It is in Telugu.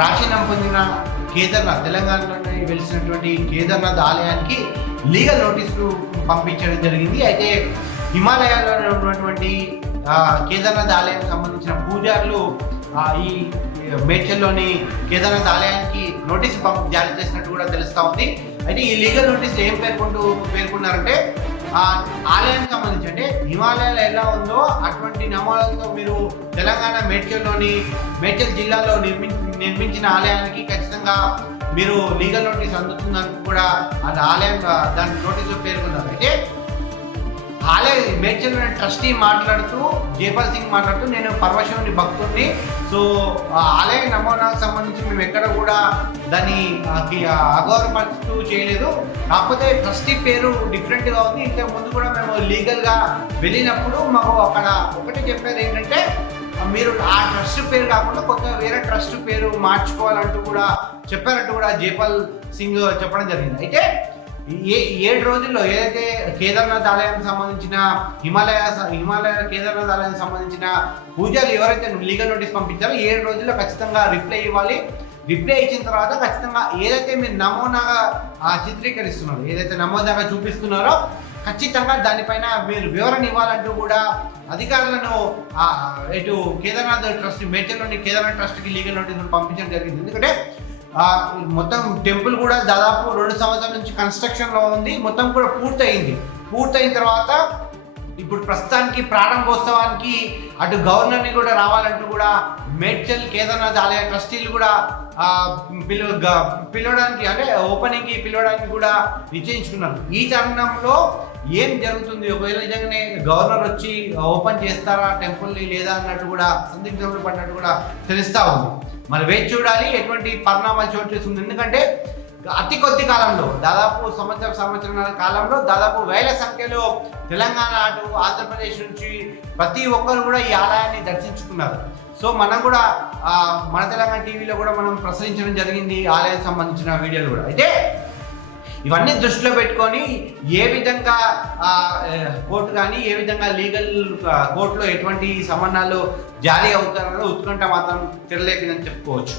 ప్రాచీనం పొందిన కేదార్నాథ్ తెలంగాణలోనే వెలిసినటువంటి కేదార్నాథ్ ఆలయానికి లీగల్ నోటీసులు పంపించడం జరిగింది. అయితే హిమాలయాల్లో ఉన్నటువంటి కేదార్నాథ్ ఆలయానికి సంబంధించిన పూజారులు ఈ మేడ్చల్లోని కేదార్నాథ్ ఆలయానికి నోటీసు పంప జారీ చేసినట్టు కూడా తెలుస్తూ ఉంది. అయితే ఈ లీగల్ నోటీస్ ఏం పేర్కొంటూ పేర్కొన్నారంటే ఆలయానికి సంబంధించి అంటే హిమాలయాల అటువంటి నమూనాలతో మీరు తెలంగాణ మేడ్చల్లోని మేడ్చల్ జిల్లాలో నిర్మి నిర్మించిన ఆలయానికి ఖచ్చితంగా మీరు లీగల్ నోటీస్ అందుతుందని కూడా అది ఆలయం దాని నోటీసులో పేర్కొన్నారు. అయితే ఆలయ మేడ్చల్ ట్రస్టీ మాట్లాడుతూ జైపాల్ సింగ్ మాట్లాడుతూ నేను పరమశివుని భక్తుడిని సో ఆలయ నమూనాకు సంబంధించి మేము ఎక్కడ కూడా దాన్ని ఆ, అగౌరవపరుస్తూ చేయలేదు. కాకపోతే ట్రస్టీ పేరు డిఫరెంట్గా ఉంది. ఇంతకు ముందు కూడా మేము లీగల్గా వెళ్ళినప్పుడు మాకు అక్కడ ఒకటి చెప్పారు ఏంటంటే మీరు ఆ ట్రస్ట్ పేరు కాకుండా కొత్త వేరే ట్రస్ట్ పేరు మార్చుకోవాలంటూ కూడా చెప్పారంటూ కూడా జైపాల్ సింగ్ చెప్పడం జరిగింది. అయితే ఏ ఏడు రోజుల్లో ఏదైతే కేదార్నాథ్ ఆలయానికి సంబంధించిన హిమాలయ హిమాలయ కేదార్నాథ్ ఆలయానికి సంబంధించిన పూజలు ఎవరైతే లీగల్ నోటీస్ పంపించారో ఏడు రోజుల్లో ఖచ్చితంగా రిప్లై ఇవ్వాలి. రిప్లై ఇచ్చిన తర్వాత ఖచ్చితంగా ఏదైతే మీరు నమూనాగా ఆ, చిత్రీకరిస్తున్నారో ఏదైతే నమూనాగా చూపిస్తున్నారో ఖచ్చితంగా దానిపైన మీరు వివరణ ఇవ్వాలంటూ కూడా అధికారులను ఇటు కేదార్నాథ్ ట్రస్ట్ మేడ్చల్లోని కేదార్నాథ్ ట్రస్ట్కి లీగల్ నోటీసులు పంపించడం జరిగింది. ఎందుకంటే మొత్తం టెంపుల్ కూడా దాదాపు రెండు సంవత్సరాల నుంచి కన్స్ట్రక్షన్లో ఉంది. మొత్తం కూడా పూర్తయింది. పూర్తయిన తర్వాత ఇప్పుడు ప్రస్తుతానికి ప్రారంభోత్సవానికి అటు గవర్నర్ని కూడా రావాలంటూ కూడా మేడ్చల్ కేదార్నాథ్ ఆలయ ట్రస్టీలు కూడా పిలు గ- పిలవడానికి అంటే ఓపెనింగ్కి పిలవడానికి కూడా నిశ్చయించుకున్నారు. ఈ తరుణంలో ఏం జరుగుతుంది? ఒకవేళ నిజంగానే గవర్నర్ వచ్చి ఓపెన్ చేస్తారా టెంపుల్ని లేదా? అన్నట్టు కూడా సందిగ్ధంలో పడినట్టు కూడా తెలుస్తూ ఉంది. మరి వేచి చూడాలి ఎటువంటి పరిణామాలు చోటు చేస్తుంది ఎందుకంటే అతి కొద్ది కాలంలో దాదాపు సంవత్సరం సంవత్సరాల కాలంలో దాదాపు వేల సంఖ్యలో తెలంగాణ అటు ఆంధ్రప్రదేశ్ నుంచి ప్రతి ఒక్కరు కూడా ఈ ఆలయాన్ని దర్శించుకున్నారు. సో మనం కూడా మన తెలంగాణ టీవీలో కూడా మనం ప్రసరించడం జరిగింది ఈ ఆలయానికి సంబంధించిన వీడియోలు కూడా. అయితే ఇవన్నీ దృష్టిలో పెట్టుకొని ఏ విధంగా కోర్టు కానీ ఏ విధంగా లీగల్ కోర్టులో ఎటువంటి సమన్నాలు జారీ అవుతారో ఉత్కంఠ మాత్రం తెరలేపిందని చెప్పుకోవచ్చు.